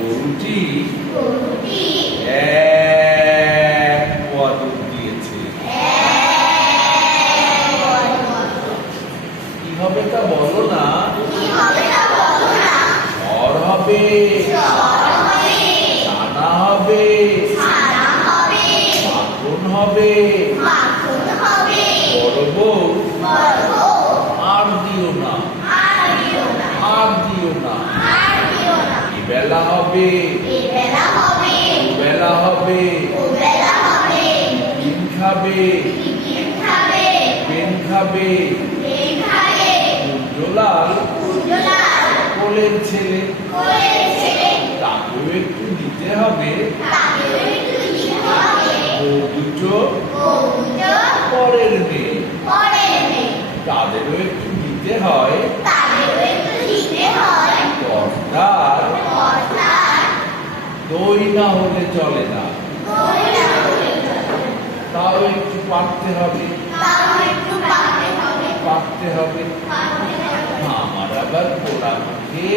গরুটি এক কদম দিয়েছে। কি হবে তা বলো না? ঝড় হবে, ছানা হবে, মাখন হবে। বড় বউ আর দিও না, আর দিও না। এবেলা হবে, ওবেলা হবে, ডিম খাবে, পেন খাবে। উজ্জ্বলাল কোলের ছেলে, তাকেও একটু দিতে হবে। বউ দুটো পরের মেয়ে, তাদেরও একটু দিতে হয়। কর্তার দই না হলে চলে না, তাও একটু পারতে হবে, পারতে হবে। আমার আবার পোড়া মুখে